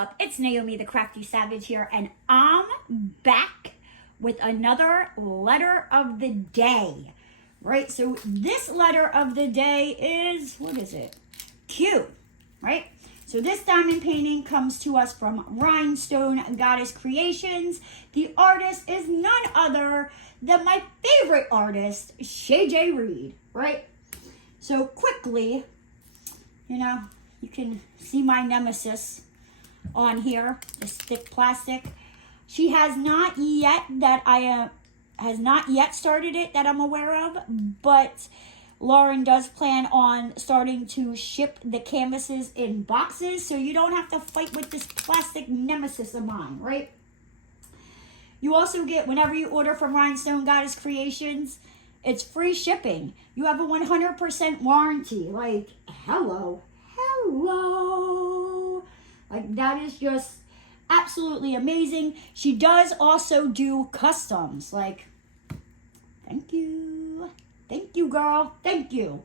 up? It's Naomi, the Crafty Savage here, and I'm back with another letter of the day, right? So this letter of the day is, what is it? Q, right? So this diamond painting comes to us from Rhinestone Goddess Creations. The artist is none other than my favorite artist, Shay Jay-Reed, right? So quickly, you know, you can see my nemesis on here, this thick plastic. She has not yet started it that I'm aware of, but Lauren does plan on starting to ship the canvases in boxes, so you don't have to fight with this plastic nemesis of mine, right? You also get, whenever you order from Rhinestone Goddess Creations, it's free shipping. You have a 100% warranty. Like, hello. Like, that is just absolutely amazing. She does also do customs. Like, thank you. Thank you, girl. Thank you.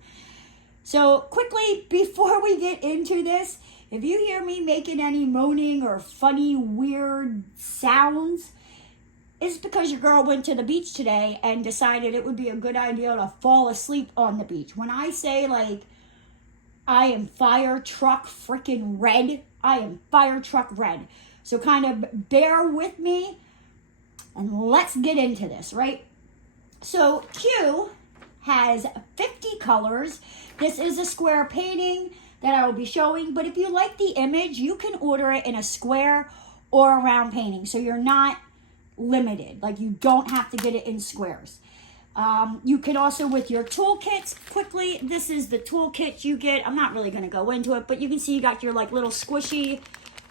So, quickly, before we get into this, if you hear me making any moaning or funny, weird sounds, it's because your girl went to the beach today and decided it would be a good idea to fall asleep on the beach. When I say, like, I am fire truck freaking red, I am fire truck red. So kind of bear with me and let's get into this, right? So Q has 50 colors. This is a square painting that I will be showing, but if you like the image, you can order it in a square or a round painting. So you're not limited. Like, you don't have to get it in squares. You can also, with your toolkits, quickly, this is the toolkit you get. I'm not really going to go into it, but you can see you got your like little squishy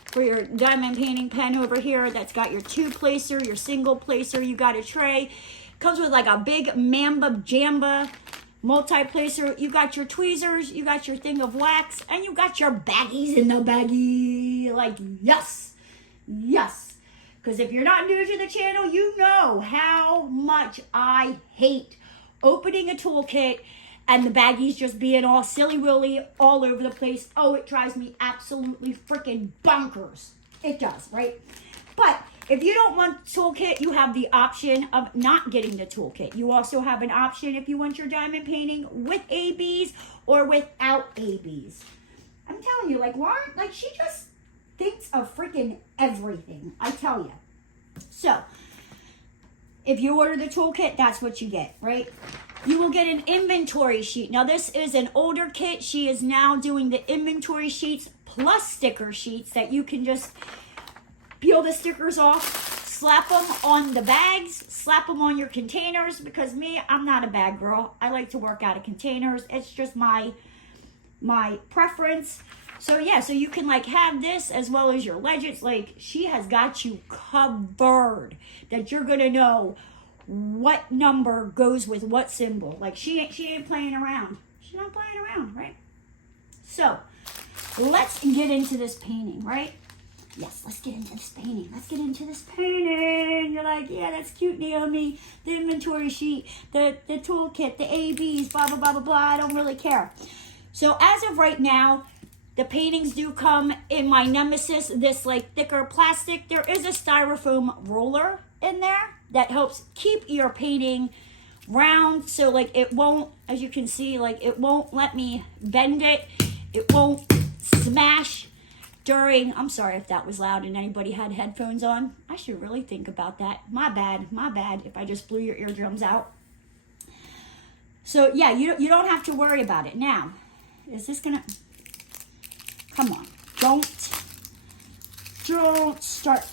for your diamond painting pen over here. That's got your 2-placer, your single placer. You got a tray. Comes with like a big Mamba Jamba multi-placer. You got your tweezers, you got your thing of wax, and you got your baggies in the baggie. Like, yes. Because if you're not new to the channel, you know how much I hate opening a toolkit and the baggies just being all silly-willy all over the place. Oh, it drives me absolutely freaking bonkers. It does, right? But if you don't want toolkit, you have the option of not getting the toolkit. You also have an option if you want your diamond painting with ABs or without ABs. I'm telling you, like, Lauren, like, she just thinks of freaking everything, I tell you. So, if you order the toolkit, that's what you get, right? You will get an inventory sheet. Now, this is an older kit. She is now doing the inventory sheets plus sticker sheets that you can just peel the stickers off, slap them on the bags, slap them on your containers, because me, I'm not a bag girl. I like to work out of containers. It's just my preference. So yeah, so you can like have this as well as your legends. Like, she has got you covered, that you're gonna know what number goes with what symbol. Like, she ain't playing around. She's not playing around, right? So let's get into this painting, right? Yes, let's get into this painting. Let's get into this painting. You're like, yeah, that's cute, Naomi. The inventory sheet, the toolkit, the ABs, blah, blah, blah, blah, blah. I don't really care. So as of right now, the paintings do come in my nemesis, this like thicker plastic. There is a styrofoam roller in there that helps keep your painting round. So like it won't, as you can see, like it won't let me bend it. It won't smash during, I'm sorry if that was loud and anybody had headphones on. I should really think about that. My bad if I just blew your eardrums out. So yeah, you don't have to worry about it. Now, is this gonna, come on, don't start,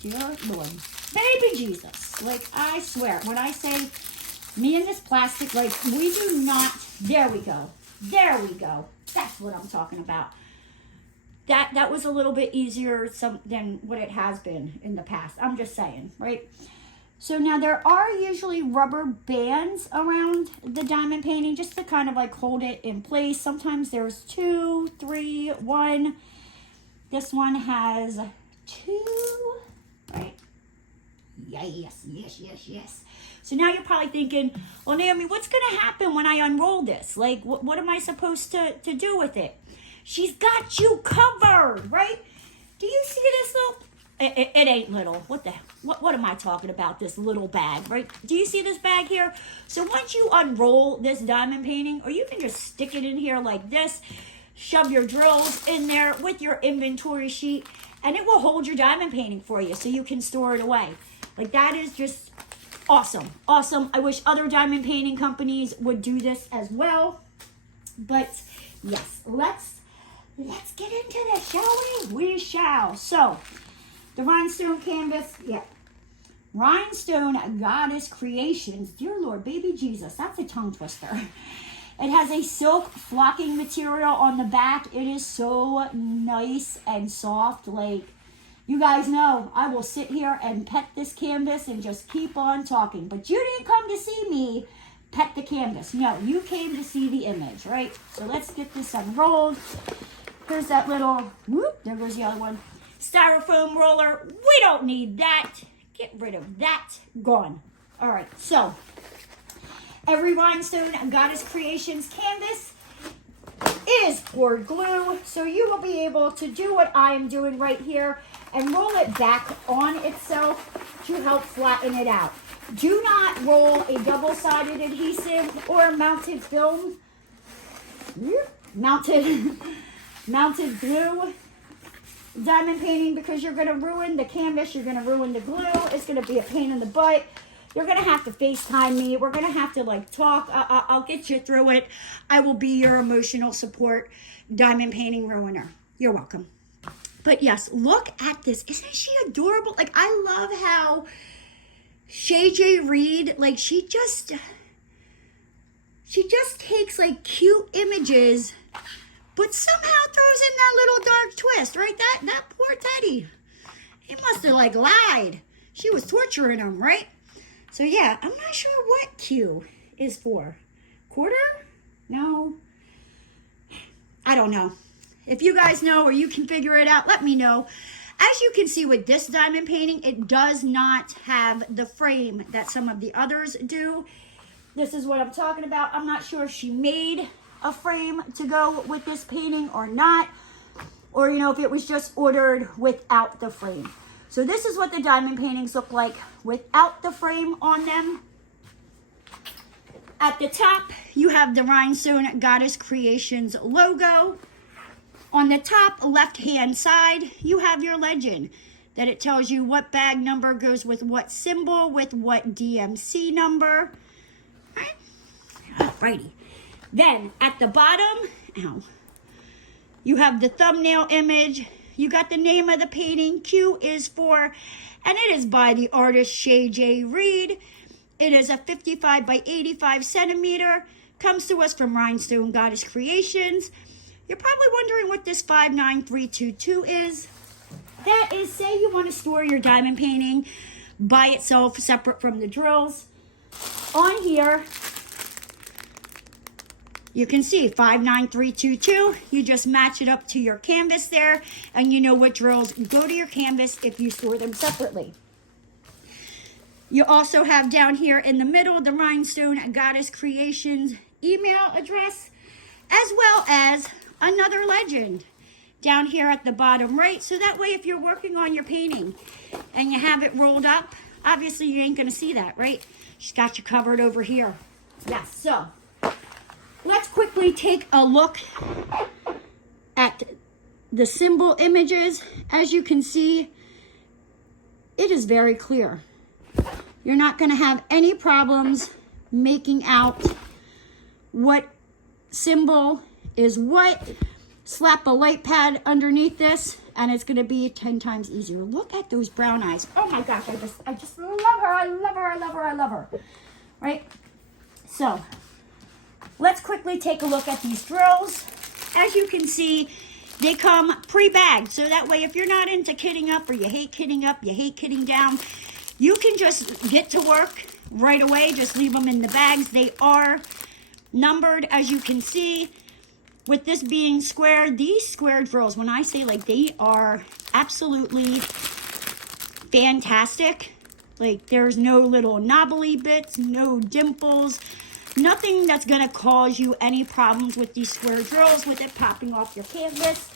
dear Lord, baby Jesus. Like, I swear, when I say me and this plastic, like, we do not, there we go, that's what I'm talking about. That was a little bit easier than what it has been in the past. I'm just saying, right? So now there are usually rubber bands around the diamond painting just to kind of like hold it in place. Sometimes there's 2, 3, 1. This one has 2, right? Yes. So now you're probably thinking, well, Naomi, what's going to happen when I unroll this? Like, what am I supposed to do with it? She's got you covered, right? Do you see this little? It ain't little. What am I talking about? This little bag, right? Do you see this bag here? So once you unroll this diamond painting, or you can just stick it in here like this, shove your drills in there with your inventory sheet, and it will hold your diamond painting for you so you can store it away. Like, that is just awesome. Awesome. I wish other diamond painting companies would do this as well. But yes, let's get into this, shall we? We shall. So, the rhinestone canvas, yeah. Rhinestone Goddess Creations. Dear Lord, baby Jesus, that's a tongue twister. It has a silk flocking material on the back. It is so nice and soft. Like, you guys know, I will sit here and pet this canvas and just keep on talking. But you didn't come to see me pet the canvas. No, you came to see the image, right? So let's get this unrolled. Here's that little, whoop, there goes the other one. Styrofoam roller. We don't need that. Get rid of that. Gone. All right, so every Rhinestone Goddess Creations canvas is poured glue, so you will be able to do what I am doing right here and roll it back on itself to help flatten it out. Do not roll a double-sided adhesive or mounted film, mounted glue diamond painting, because you're going to ruin the canvas, you're going to ruin the glue. It's going to be a pain in the butt. You're going to have to FaceTime me. We're going to have to like talk. I'll get you through it. I will be your emotional support diamond painting ruiner. You're welcome. But yes, look at this. Isn't she adorable? Like, I love how Shay Jay-Reed, like, she just takes like cute images, but somehow throws in that little dark twist, right? That poor Teddy. He must have like lied. She was torturing him, right? So yeah, I'm not sure what Q is for. Quarter? No. I don't know. If you guys know or you can figure it out, let me know. As you can see with this diamond painting, it does not have the frame that some of the others do. This is what I'm talking about. I'm not sure if she made a frame to go with this painting or not, or you know, if it was just ordered without the frame. So this is what the diamond paintings look like without the frame on them. At the top, you have the Rhinestone Goddess Creations logo. On the top left-hand side, you have your legend that it tells you what bag number goes with what symbol, with what DMC number. Right? Alrighty. Then at the bottom, you have the thumbnail image. You got the name of the painting. Q is for, and it is by the artist Shay Jay-Reed. It is a 55 by 85 centimeter. Comes to us from Rhinestone Goddess Creations. You're probably wondering what this 59322 is. That is, say you want to store your diamond painting by itself, separate from the drills. On here, you can see 59322. You just match it up to your canvas there, and you know what drills go to your canvas if you store them separately. You also have down here in the middle the Rhinestone Goddess Creations email address, as well as another legend down here at the bottom right. So that way, if you're working on your painting and you have it rolled up, obviously you ain't going to see that, right? She's got you covered over here. Yes, so let's quickly take a look at the symbol images. As you can see, it is very clear. You're not going to have any problems making out what symbol is what. Slap a light pad underneath this and it's going to be 10 times easier. Look at those brown eyes. Oh my gosh, I just love her. I love her. I love her. I love her. Right? So, let's quickly take a look at these drills. As you can see, they come pre-bagged. So that way, if you're not into kitting up, or you hate kitting up, you hate kitting down, you can just get to work right away. Just leave them in the bags. They are numbered, as you can see. With this being square, these square drills, when I say like they are absolutely fantastic. Like there's no little knobbly bits, no dimples, nothing that's going to cause you any problems with these square drills with it popping off your canvas.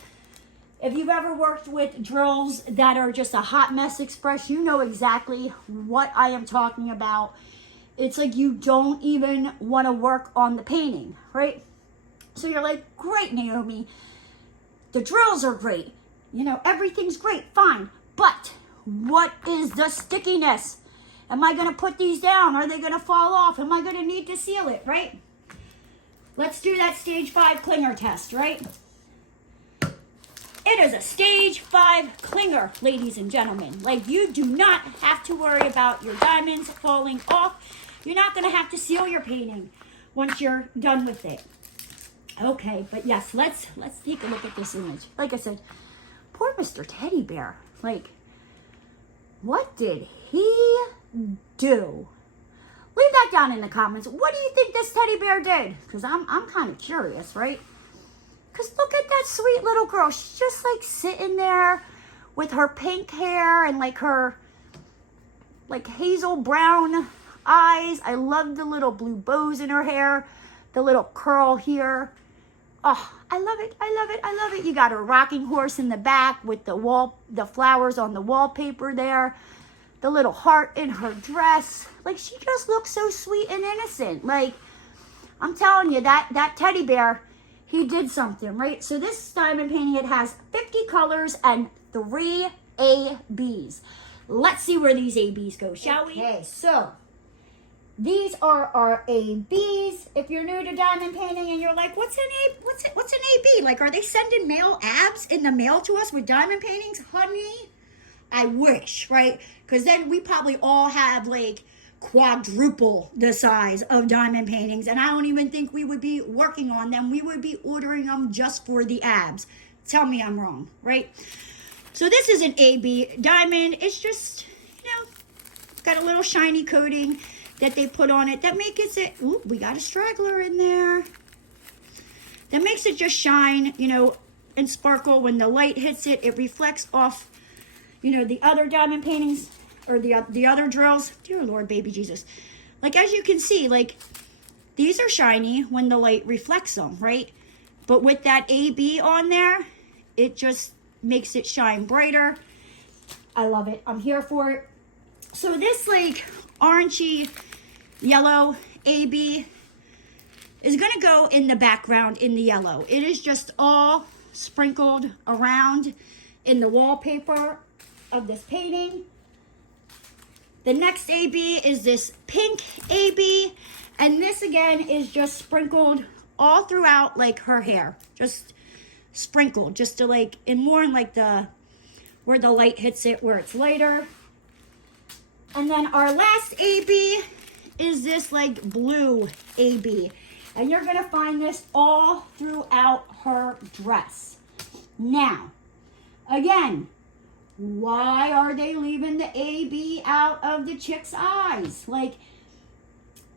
If you've ever worked with drills that are just a hot mess express, you know exactly what I am talking about. It's like you don't even want to work on the painting, right? So you're like, great, Naomi. The drills are great. You know, everything's great, fine. But what is the stickiness? Am I going to put these down? Are they going to fall off? Am I going to need to seal it, right? Let's do that stage 5 clinger test, right? It is a stage 5 clinger, ladies and gentlemen. Like, you do not have to worry about your diamonds falling off. You're not going to have to seal your painting once you're done with it. Okay, but yes, let's take a look at this image. Like I said, poor Mr. Teddy Bear. Like, what did he do? Leave that down in the comments. What do you think this teddy bear did? Because I'm kind of curious, right? Because look at that sweet little girl. She's just like sitting there with her pink hair and like her like hazel brown eyes. I love the little blue bows in her hair. The little curl here. Oh, I love it. I love it. I love it. You got a rocking horse in the back with the flowers on the wallpaper there. The little heart in her dress. Like, she just looks so sweet and innocent. Like, I'm telling you, that teddy bear, he did something, right? So this diamond painting, it has 50 colors and 3 ABs. Let's see where these ABs go, shall we? Okay, so these are our ABs. If you're new to diamond painting and you're like, what's an AB? Like, are they sending mail abs in the mail to us with diamond paintings? Honey, I wish, right? Because then we probably all have like quadruple the size of diamond paintings, and I don't even think we would be working on them. We would be ordering them just for the abs. Tell me I'm wrong, right? So this is an AB diamond. It's just, you know, got a little shiny coating that they put on it that makes it, ooh, we got a straggler in there. That makes it just shine, you know, and sparkle. When the light hits it, it reflects off, you know, the other diamond paintings or the other drills. Dear Lord, baby Jesus. Like, as you can see, like, these are shiny when the light reflects them, right? But with that AB on there, it just makes it shine brighter. I love it. I'm here for it. So this, like, orangey yellow AB is going to go in the background in the yellow. It is just all sprinkled around in the wallpaper of this painting. The next AB is this pink AB, and this again is just sprinkled all throughout, like, her hair. Just sprinkled, just to, like, in more in like where the light hits it, where it's lighter. And then our last AB is this like blue AB, and you're gonna find this all throughout her dress. Now, again, why are they leaving the AB out of the chick's eyes? Like,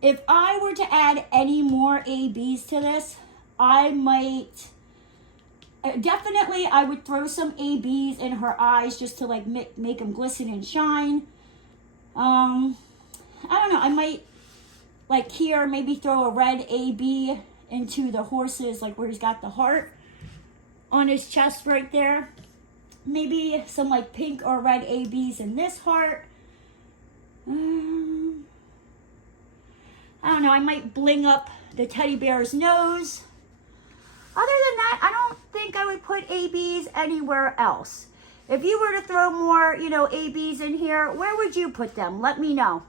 if I were to add any more ABs to this, I might, definitely I would throw some ABs in her eyes just to like make them glisten and shine. I don't know, I might, like here, maybe throw a red AB into the horses, like where he's got the heart on his chest right there. Maybe some like pink or red ABs in this heart. I don't know, I might bling up the teddy bear's nose. Other than that, I don't think I would put ABs anywhere else. If you were to throw more, you know, ABs in here, where would you put them? Let me know.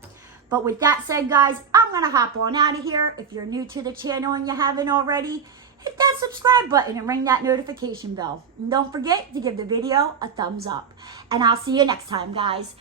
But with that said, guys, I'm going to hop on out of here. If you're new to the channel and you haven't already, hit that subscribe button and ring that notification bell. And don't forget to give the video a thumbs up. And I'll see you next time, guys.